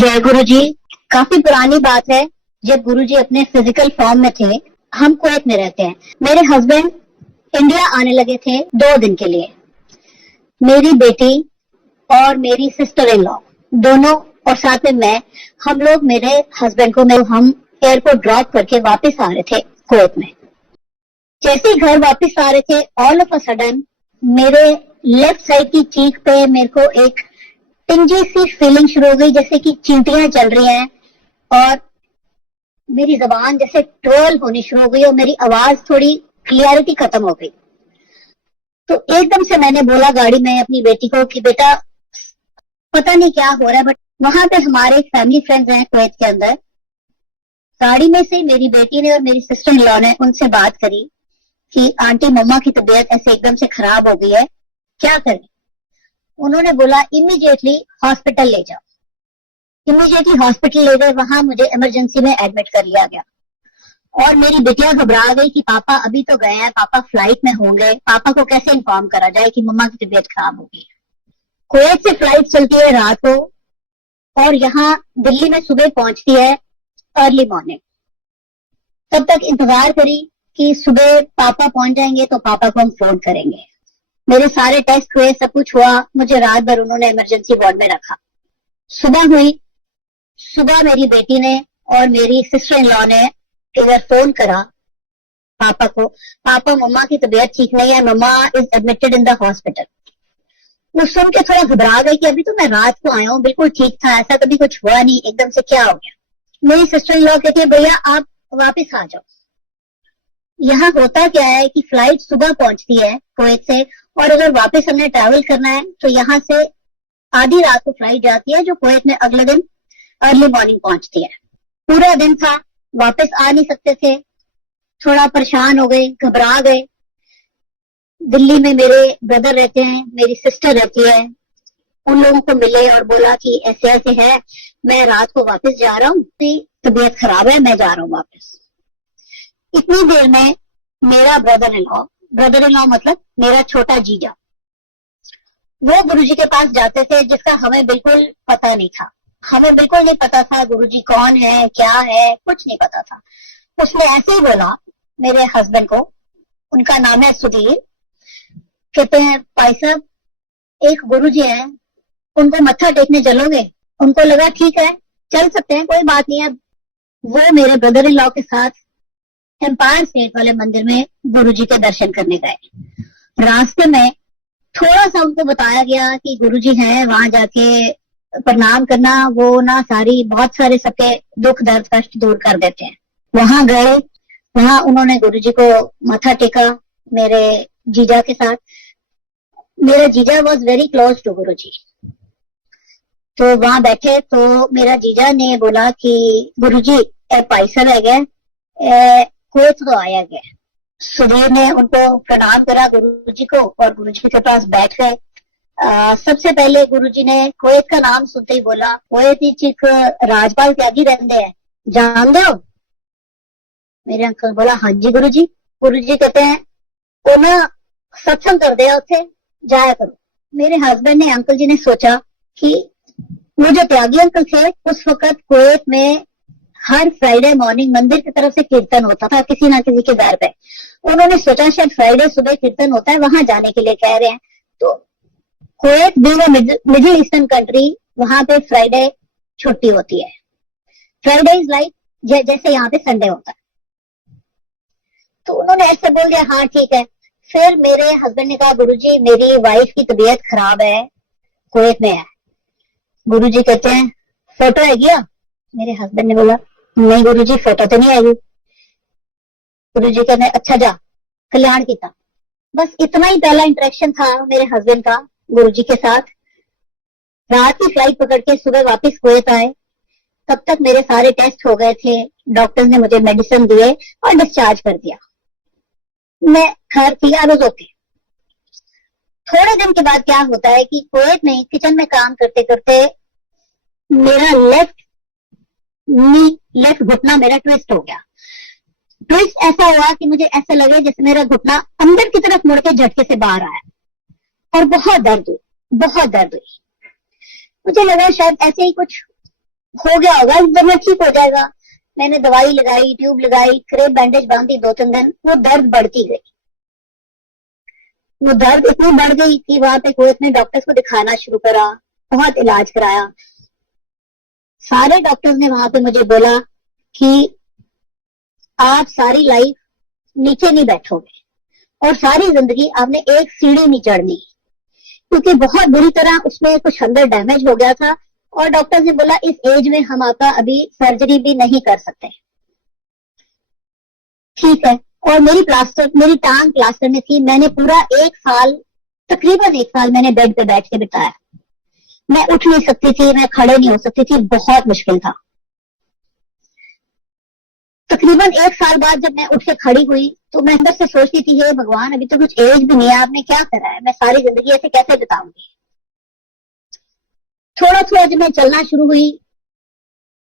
जय गुरु जी। काफी पुरानी बात है, जब गुरु जी अपने फिजिकल फॉर्म में थे। हम कुवैत में रहते हैं। मेरे हस्बैंड इंडिया आने लगे थे 2 दिन के लिए। मेरी बेटी और मेरी सिस्टर इन लॉ दोनों और साथ में मैं, हम लोग मेरे हस्बैंड को हम एयरपोर्ट ड्रॉप करके वापस आ रहे थे कुवैत में। जैसे ही घर वापस आ रहे थे, ऑल ऑफ अ सडन मेरे लेफ्ट साइड की चीख पे मेरे को एक टिंजी सी फीलिंग शुरू हो गई, जैसे कि चींटियां चल रही हैं और मेरी जबान जैसे ट्रोल होनी शुरू हो गई और मेरी आवाज थोड़ी क्लियरिटी खत्म हो गई। तो एकदम से मैंने बोला गाड़ी में अपनी बेटी को कि बेटा पता नहीं क्या हो रहा है, बट वहां पे हमारे फैमिली फ्रेंड्स हैं कुवैत के अंदर। गाड़ी में से मेरी बेटी ने और मेरी सिस्टर इन लॉ ने उनसे बात करी कि आंटी मम्मा की तबीयत ऐसे एकदम से खराब हो गई है, क्या करें। उन्होंने बोला इमीडिएटली हॉस्पिटल ले जाओ। इमीडिएटली हॉस्पिटल ले गए, वहां मुझे इमरजेंसी में एडमिट कर लिया गया। और मेरी बिटिया घबरा गई कि पापा अभी तो गए हैं, पापा फ्लाइट में होंगे, पापा को कैसे इन्फॉर्म करा जाए कि मम्मा की तबीयत खराब हो गई। कुवैत से फ्लाइट चलती है रात को और यहाँ दिल्ली में सुबह पहुंचती है अर्ली मॉर्निंग। तब तक इंतजार करी कि सुबह पापा पहुंच जाएंगे तो पापा को हम फोन करेंगे। मेरे सारे टेस्ट हुए, सब कुछ हुआ। मुझे रात भर उन्होंने इमरजेंसी वार्ड में रखा। सुबह हुई, सुबह मेरी बेटी ने और मेरी सिस्टर इन लॉ ने इधर फोन करा पापा को, पापा मम्मा की तबीयत ठीक नहीं है, mamma is admitted in the hospital. वो सुन के थोड़ा घबरा गई कि अभी तो मैं रात को आया हूँ, बिल्कुल ठीक था, ऐसा कभी कुछ हुआ नहीं, एकदम से क्या हो गया। मेरी सिस्टर इन लॉ कहती है भैया आप वापिस आ जाओ। यहाँ होता क्या है कि फ्लाइट सुबह पहुंचती है कुवैत से, और अगर वापस हमने ट्रैवल करना है तो यहाँ से आधी रात को फ्लाइट जाती है जो कुवैत में अगले दिन अर्ली मॉर्निंग पहुंचती है। पूरा दिन था, वापस आ नहीं सकते थे, थोड़ा परेशान हो गए, घबरा गए। दिल्ली में मेरे ब्रदर रहते हैं, मेरी सिस्टर रहती है, उन लोगों को मिले और बोला कि ऐसे ऐसे है, मैं रात को वापस जा रहा हूँ, तबीयत खराब है, मैं जा रहा हूँ वापस। इतनी देर में मेरा ब्रदर इन लॉ मतलब मेरा छोटा जीजा, वो गुरुजी के पास जाते थे, जिसका हमें बिल्कुल पता नहीं था। हमें बिल्कुल नहीं पता था गुरुजी कौन है, क्या है, कुछ नहीं पता था। उसने ऐसे ही बोला मेरे हस्बैंड को, उनका नाम है सुधीर, कहते हैं भाई साहब एक गुरुजी हैं, उनको मत्था टेकने चलोगे। उनको लगा ठीक है चल सकते हैं, कोई बात नहीं है। वो मेरे ब्रदर इन लॉ के साथ एम्पायर स्टेट वाले मंदिर में गुरुजी के दर्शन करने गए। रास्ते में थोड़ा सा उनको बताया गया कि गुरुजी हैं, वहां जाके प्रणाम करना, वो ना बहुत सारे सबके दुख दर्द कष्ट दूर कर देते हैं। वहां गए, वहां उन्होंने गुरुजी को माथा टेका मेरे जीजा के साथ। मेरा जीजा वॉज वेरी क्लोज टू गुरुजी। तो वहां बैठे तो मेरा जीजा ने बोला कि गुरुजी भाई साहब है गए, कुवैत तो आया गया। सुधीर ने उनको प्रणाम करा गुरुजी को और गुरुजी के पास बैठ गए। सबसे पहले गुरुजी ने कुवैत का नाम सुनते ही बोला, कुवैत एक राजपाल त्यागी रहते हैं, जान दो। मेरे अंकल बोला हाँ जी गुरुजी। गुरुजी कहते हैं वो ना सत्संग कर दिया, उसे जाया करो। मेरे हस्बैंड ने, अंकल जी ने सोचा कि वो जो त्यागी अंकल थे, उस वक्त कुवैत में हर फ्राइडे मॉर्निंग मंदिर की तरफ से कीर्तन होता था किसी ना किसी के घर पे। उन्होंने सोचा शायद फ्राइडे सुबह कीर्तन होता है, वहां जाने के लिए कह रहे हैं। तो Kuwait being middle eastern country, वहां पे फ्राइडे छुट्टी होती है। फ्राइडे इज लाइक जैसे यहाँ पे संडे होता है। तो उन्होंने ऐसे बोल दिया हाँ ठीक है। फिर मेरे हस्बैंड ने कहा गुरुजी मेरी वाइफ की तबीयत खराब है, कुवैत में है। गुरुजी कहते हैं फोटो है क्या? मेरे हस्बैंड ने बोला नहीं गुरुजी फोटो तो नहीं आएगी। गुरुजी कहते हैं अच्छा जा कल्याण किया। बस इतना ही पहला इंटरेक्शन था मेरे हस्बैंड का गुरुजी के साथ। रात की फ्लाइट पकड़ के सुबह वापस कुवैत आए। तब तक मेरे सारे टेस्ट हो गए थे, डॉक्टर्स ने मुझे मेडिसिन दिए और डिस्चार्ज कर दिया। मैं घर थी, आई वाज ओके। थोड़े दिन के बाद क्या होता है कि कुवैत में किचन में काम करते करते मेरा लेफ्ट घुटना मेरा ट्विस्ट हो गया। ट्विस्ट ऐसा हुआ कि मुझे ऐसा लगे जैसे मेरा घुटना अंदर की तरफ मुड़ के झटके से बाहर आया और बहुत दर्द हुई। मुझे लगा शायद ऐसे ही कुछ हो गया होगा, इस बार ठीक हो जाएगा। मैंने दवाई लगाई, ट्यूब लगाई, क्रेप बैंडेज बांधी, 2-3 दिन वो दर्द बढ़ती गई। वो दर्द इतनी बढ़ गई कि वहां पे कुवैत में डॉक्टर्स को दिखाना शुरू करा, बहुत इलाज कराया। सारे डॉक्टर्स ने वहां पे मुझे बोला कि आप सारी लाइफ नीचे नहीं बैठोगे और सारी जिंदगी आपने एक सीढ़ी नहीं चढ़नी, क्योंकि बहुत बुरी तरह उसमें कुछ अंदर डैमेज हो गया था। और डॉक्टर ने बोला इस एज में हम आपका अभी सर्जरी भी नहीं कर सकते। ठीक है। और मेरी टांग प्लास्टर में थी। मैंने पूरा 1 साल, तकरीबन 1 साल मैंने बेड पे बैठ के बिताया। मैं उठ नहीं सकती थी, मैं खड़े नहीं हो सकती थी, बहुत मुश्किल था। तकरीबन 1 साल बाद जब मैं उठ के खड़ी हुई तो मैं अंदर से सोचती थी, हे भगवान, अभी तो कुछ एज भी नहीं है, आपने क्या करा है, मैं सारी जिंदगी ऐसे कैसे बिताऊंगी। थोड़ा थोड़ा जब मैं चलना शुरू हुई,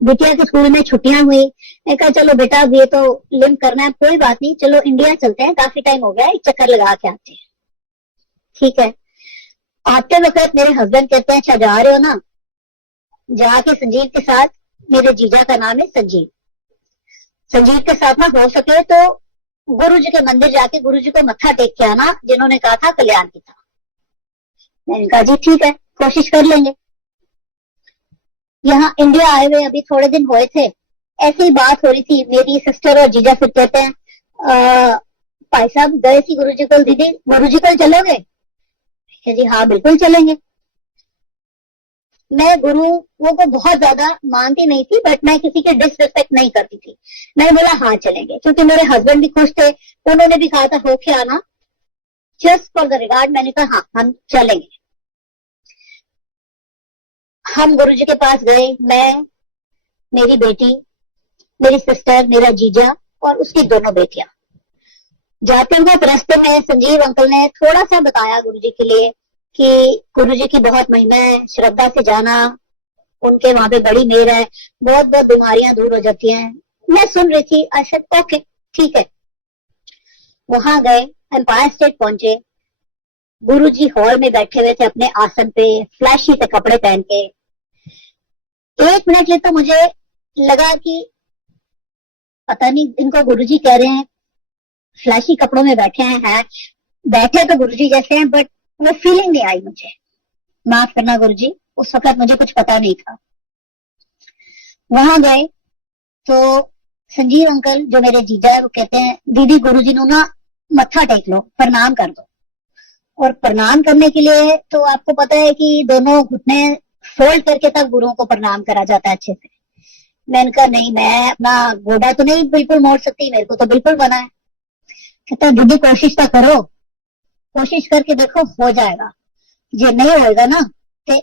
बिटिया के स्कूल में छुट्टियां हुई, मैं कहा चलो बेटा ये तो लिम करना है, कोई बात नहीं, चलो इंडिया चलते हैं, काफी टाइम हो गया, एक चक्कर लगा के आते हैं। ठीक है। आते वक्त मेरे हस्बैंड कहते हैं अच्छा जा रहे हो ना, जाके संजीव के साथ, मेरे जीजा का नाम है संजीव, संजीव के साथ ना हो सके तो गुरु जी के मंदिर जाके गुरु जी को मत्था टेक के आना, जिन्होंने कहा था कल्याण की था। मैंने कहा जी ठीक है, कोशिश कर लेंगे। यहाँ इंडिया आए हुए अभी थोड़े दिन हुए थे, ऐसी ही बात हो रही थी, मेरी सिस्टर और जीजा फिर कहते हैं भाई साहब गए थे गुरु जी को, दीदी गुरु जी को चलोगे? जी हाँ बिल्कुल चलेंगे। मैं गुरुओं को बहुत ज्यादा मानती नहीं थी, बट मैं किसी के डिसरिस्पेक्ट नहीं करती थी। मैंने बोला हाँ चलेंगे, क्योंकि मेरे हस्बैंड भी खुश थे, उन्होंने भी कहा था होके आना, जस्ट फॉर द रिगार्ड। मैंने कहा हाँ हम चलेंगे। हम गुरु जी के पास गए, मैं, मेरी बेटी, मेरी सिस्टर, मेरा जीजा और उसकी दोनों बेटियां। जाते हुए रास्ते में संजीव अंकल ने थोड़ा सा बताया गुरु जी के लिए कि गुरु जी की बहुत महिमा है, श्रद्धा से जाना, उनके वहां पे बड़ी मेहर है, बहुत बहुत बीमारियां दूर हो जाती हैं। मैं सुन रही थी, अच्छा ओके ठीक है। वहां गए, एम्पायर स्टेट पहुंचे, गुरु जी हॉल में बैठे हुए थे अपने आसन पे, फ्लैशी से कपड़े पहन के। 1 मिनट लिए तो मुझे लगा कि पता नहीं इनको गुरु जी कह रहे हैं, फ्लैशी कपड़ों में बैठे हैं, बैठे तो गुरु जी जैसे हैं, बट वो फीलिंग नहीं आई मुझे। माफ करना गुरु जी, उस वक्त मुझे कुछ पता नहीं था। वहां गए तो संजीव अंकल जो मेरे जीजा है वो कहते हैं दीदी गुरु जी ने ना मत्था टेक लो, प्रणाम कर दो। और प्रणाम करने के लिए तो आपको पता है कि दोनों घुटने फोल्ड करके तब गुरुओं को प्रणाम करा जाता है अच्छे से। मैंने कहा नहीं, मैं अपना गोडा तो नहीं बिल्कुल मोड़ सकती, मेरे को तो बिल्कुल बना है। कहता दीदी कोशिश तो करो, कोशिश करके देखो हो जाएगा, जो नहीं होएगा ना तो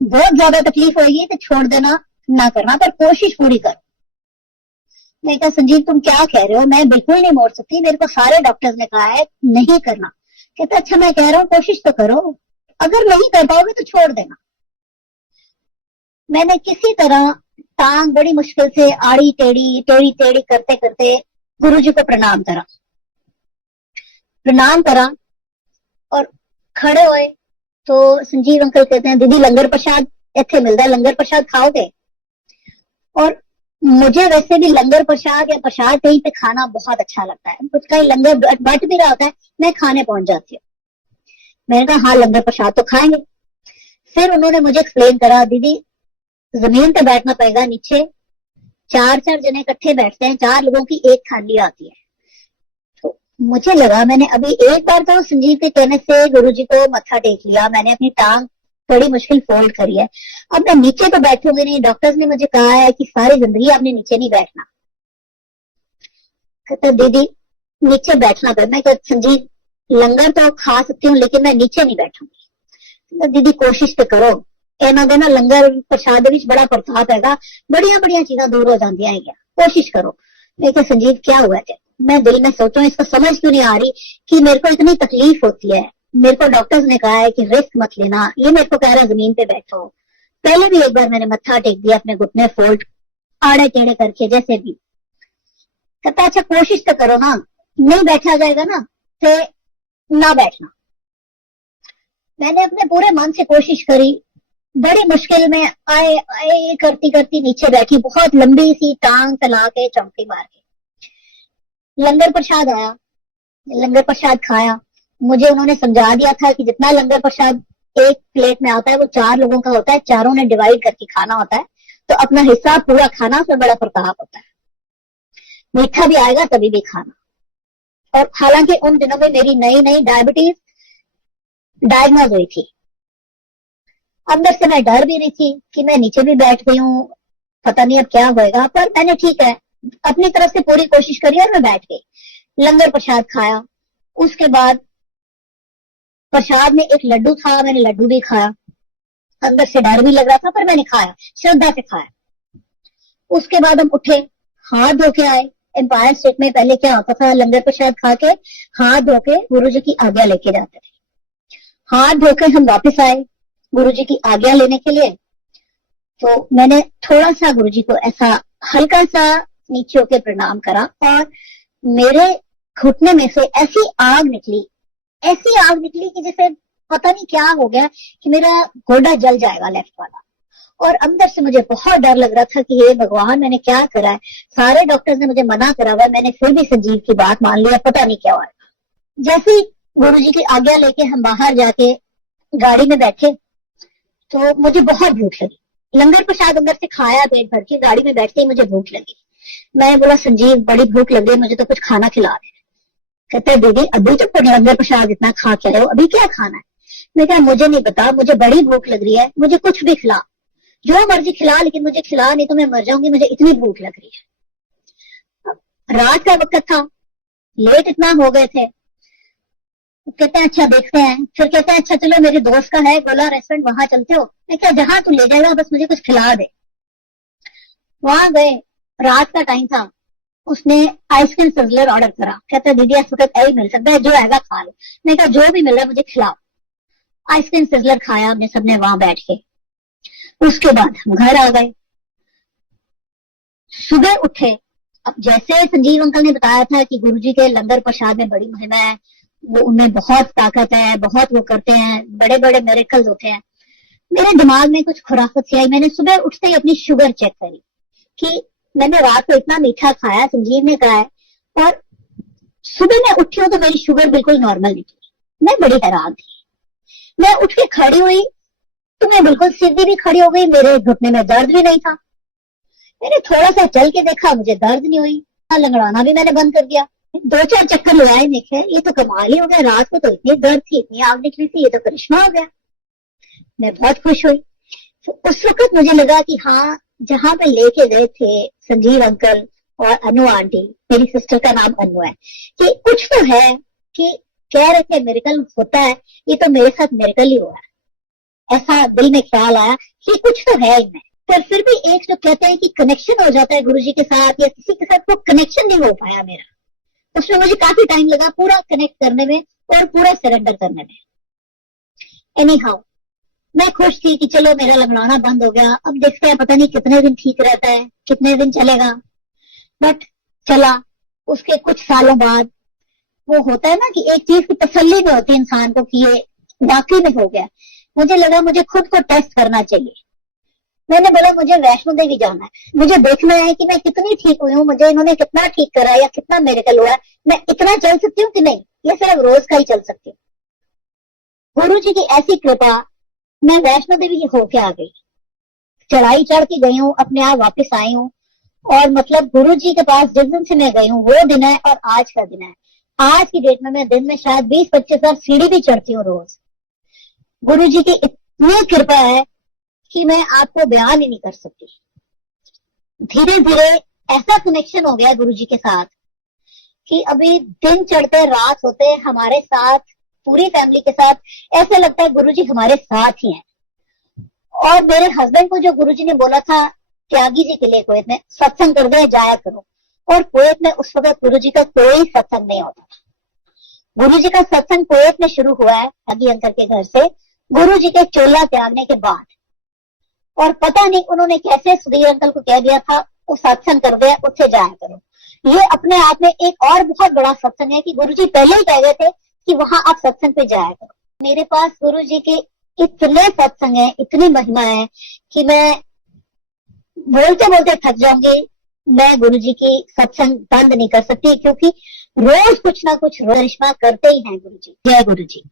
बहुत ज्यादा तकलीफ होगी तो छोड़ देना, ना करना, पर कोशिश पूरी करो। मैं कहा संजीव तुम क्या कह रहे हो, मैं बिल्कुल नहीं मोड़ सकती, मेरे को सारे डॉक्टर्स ने कहा है नहीं करना। कहता अच्छा मैं कह रहा हूँ कोशिश तो करो, अगर नहीं कर पाओगे तो छोड़ देना। मैंने किसी तरह टांग बड़ी मुश्किल से आड़ी टेढ़ी करते करते गुरु जी को प्रणाम करा और खड़े हुए तो संजीव अंकल कहते हैं दीदी लंगर प्रसाद इत्थे मिलता है, लंगर प्रसाद खाओगे? और मुझे वैसे भी लंगर प्रसाद या प्रसाद कहीं पे खाना बहुत अच्छा लगता है, कुछ कहीं लंगर बट भी रहा होता है, मैं खाने पहुंच जाती हूँ। मैंने कहा हाँ लंगर प्रसाद तो खाएंगे। फिर उन्होंने मुझे एक्सप्लेन करा दीदी जमीन पे बैठना पड़ेगा, नीचे 4 जने इकट्ठे बैठते हैं, 4 लोगों की एक थाली आती है। तो मुझे लगा मैंने अभी एक बार तो संजीव के कहने से गुरु जी को मत्था टेक लिया, मैंने अपनी टांग बड़ी मुश्किल फोल्ड करी है, अब मैं नीचे तो बैठूंगी नहीं, डॉक्टर्स ने मुझे कहा है कि सारी जिंदगी आपने नीचे नहीं बैठना। कहता दीदी नीचे बैठना पड़े। मैं कहता संजीव लंगर तो खा सकती हूँ लेकिन मैं नीचे नहीं बैठूंगी। दीदी कोशिश तो करो, ਇਹਨਾਂ ਦੇ ਨਾ ਲੰਗਰ ਪ੍ਰਸ਼ਾਦ ਦੇ ਵਿੱਚ बड़ा प्रताप हैगा, बड़िया चीजें दूर हो जाती है, कोशिश करो। मैं क्या संजीव क्या हुआ है? मैं दिल में सोचूं इसको समझ क्यों नहीं आ रही कि मेरे को इतनी तकलीफ होती है, मेरे को डॉक्टर्स ने कहा है कि रिस्क मत लेना, ये मेरे को कह रहा है जमीन पे बैठो। पहले भी एक बार मैंने मत्था टेक दिया, अपने घुटने फोल्ड आड़े टेढ़े करके जैसे भी। कहता अच्छा कोशिश तो करो ना, नहीं बैठा जाएगा ना तो ना बैठना। मैंने अपने पूरे मन से कोशिश करी, बड़ी मुश्किल में आए आए करती करती नीचे बैठी, बहुत लंबी सी टांग फैला के चौंकी मार के। लंगर प्रसाद आया, लंगर प्रसाद खाया। मुझे उन्होंने समझा दिया था कि जितना लंगर प्रसाद एक प्लेट में आता है वो 4 लोगों का होता है, चारों ने डिवाइड करके खाना होता है, तो अपना हिस्सा पूरा खाना, उसमें बड़ा प्रताप होता है। मीठा भी आएगा तभी भी खाना। और हालांकि उन दिनों में मेरी नई नई डायबिटीज डायग्नोज हुई थी। अंदर से मैं डर भी रही थी कि मैं नीचे भी बैठ गई हूँ, पता नहीं अब क्या होएगा, पर मैंने ठीक है अपनी तरफ से पूरी कोशिश करी और मैं बैठ गई। लंगर प्रसाद खाया। उसके बाद प्रसाद में एक लड्डू था, मैंने लड्डू भी खाया। अंदर से डर भी लग रहा था पर मैंने खाया, श्रद्धा से खाया। उसके बाद हम उठे, हाथ धो के आए। एम्पायर स्टेट में पहले क्या होता था, लंगर प्रसाद खा के हाथ धो के गुरु जी की आज्ञा लेके जाते थे। हाथ धो के हम वापिस आए गुरु जी की आज्ञा लेने के लिए। तो मैंने थोड़ा सा गुरु जी को ऐसा हल्का सा नीचे होके प्रणाम करा और मेरे घुटने में से ऐसी आग निकली, ऐसी आग निकली कि जैसे पता नहीं क्या हो गया कि मेरा गोडा जल जाएगा लेफ्ट वाला। और अंदर से मुझे बहुत डर लग रहा था कि हे भगवान मैंने क्या करा है। सारे डॉक्टर्स ने मुझे मना करा हुआ, मैंने फिर भी संजीव की बात मान लिया, पता नहीं क्या हुआ। जैसे ही गुरु जी की आज्ञा लेके हम बाहर जाके गाड़ी में बैठे तो मुझे बहुत भूख लगी। लंगर प्रसाद अंदर से खाया पेट भर के, गाड़ी में बैठते ही मुझे भूख लगी। मैंने बोला संजीव बड़ी भूख लग रही है, मुझे तो कुछ खाना खिला दे। कहते दीदी अभी तो लंगर प्रसाद इतना खा के आए हो, अभी क्या खाना है। मैं कहा मुझे नहीं पता, मुझे बड़ी भूख लग रही है, मुझे कुछ भी खिला, जो मर्जी खिला, लेकिन मुझे खिला, नहीं तो मैं मर जाऊंगी, मुझे इतनी भूख लग रही है। रात का वक्त था, लेट इतना हो गए थे। कहते हैं अच्छा देखते हैं। फिर कहते हैं अच्छा चलो मेरे दोस्त का है गोला रेस्टोरेंट, वहां चलते हो। मैं क्या जहां तू ले जाएगा बस मुझे कुछ खिला दे। वहां गए, रात का टाइम था। उसने आइसक्रीम सिजलर ऑर्डर करा। कहता है दीदी इस वक्त यही मिल सकता है, जो आएगा खा लो। मैं कहा जो भी मिल रहा है मुझे खिलाओ। आइसक्रीम सिजलर खाया हमने सबने वहां बैठ के। उसके बाद हम घर आ गए। सुबह उठे, अब जैसे संजीव अंकल ने बताया था कि गुरुजी के लंगर प्रसाद में बड़ी महिमा है, वो उनमें बहुत ताकत है, बहुत वो करते हैं, बड़े बड़े मिरेकल्स होते हैं। मेरे दिमाग में कुछ खुराफत सी आई। मैंने सुबह उठते ही अपनी शुगर चेक करी कि मैंने रात को इतना मीठा खाया, संजीव ने कहा है, और सुबह मैं उठी हूं तो मेरी शुगर बिल्कुल नॉर्मल निकली। मैं बड़ी हैरान थी। मैं उठ के खड़ी हुई तो मैं बिल्कुल सीधी भी खड़ी हो गई, मेरे घुटने में दर्द भी नहीं था। मैंने थोड़ा सा चल के देखा, मुझे दर्द नहीं हुई। लंगड़ाना भी मैंने बंद कर दिया। 2-4 चक्कर लगाए, देखे ये तो कमाल ही हो गया, रात को तो इतनी दर्द थी, इतनी आग निकली थी, ये तो करिश्मा हो गया। मैं बहुत खुश हुई। तो उस वक्त मुझे लगा कि हाँ, जहां पे लेके गए थे संजीव अंकल और अनु आंटी, मेरी सिस्टर का नाम अनु है, कि कुछ तो है, कि कह रहे थे मिरेकल होता है, ये तो मेरे साथ मिरेकल ही हुआ है। ऐसा दिल में ख्याल आया कि कुछ तो है इनमें। पर फिर भी एक जो कहते हैं कि कनेक्शन हो जाता है गुरुजी के साथ या किसी के साथ, वो कनेक्शन नहीं हो पाया मेरा। उसमें मुझे काफी टाइम लगा पूरा कनेक्ट करने में और पूरा सरेंडर करने में। एनी हाउ, मैं खुश थी कि चलो मेरा लंगड़ाना बंद हो गया। अब देखते हैं पता नहीं कितने दिन ठीक रहता है, कितने दिन चलेगा, बट चला। उसके कुछ सालों बाद वो होता है ना कि एक चीज की तसल्ली भी होती है इंसान को कि ये वाकई में हो गया। मुझे लगा मुझे खुद को टेस्ट करना चाहिए। मैंने बोला मुझे वैष्णो देवी जाना है, मुझे देखना है कि मैं कितनी ठीक हुई हूँ, मुझे इन्होंने कितना ठीक करा है या कितना मेरेकल हुआ है, मैं इतना चल सकती हूँ कि नहीं, या सिर्फ रोज का ही चल सकती हूँ। गुरु जी की ऐसी कृपा, मैं वैष्णो देवी होके आ गई, चढ़ाई चढ़ के गई हूँ, अपने आप वापस आई हूँ। और मतलब गुरु जी के पास जिस दिन से मैं गई हूँ वो दिन है और आज का दिन है। आज की डेट में मैं दिन में शायद 20-25 बार सीढ़ी भी चढ़ती हूँ रोज। गुरु जी की इतनी कृपा है कि मैं आपको बयान ही नहीं कर सकती। धीरे धीरे ऐसा कनेक्शन हो गया गुरु जी के साथ कि अभी दिन चढ़ते रात होते हमारे साथ, पूरी फैमिली के साथ, ऐसा लगता है गुरु जी हमारे साथ ही हैं। और मेरे हस्बैंड को जो गुरु जी ने बोला था त्यागी जी के लिए कुवैत में सत्संग कर दे, जाया करो, और कुवैत में उस वक्त गुरु जी का कोई सत्संग नहीं होता था। गुरु जी का सत्संग कुवैत में शुरू हुआ है त्यागी अंकल के घर से, गुरु जी के चोला त्यागने के बाद। और पता नहीं उन्होंने कैसे सुधीर अंकल को कह दिया था वो सत्संग कर दे, उससे जाया करो। ये अपने आप में एक और बहुत बड़ा सत्संग है कि गुरु जी पहले ही कह गए थे कि वहां आप सत्संग पे जाया करो। मेरे पास गुरु जी की इतने सत्संग है, इतनी महिमा है कि मैं बोलते बोलते थक जाऊंगी। मैं गुरुजी की सत्संग बंद नहीं कर सकती, क्योंकि रोज कुछ ना कुछ करिश्मा करते ही हैं गुरुजी। जय गुरुजी।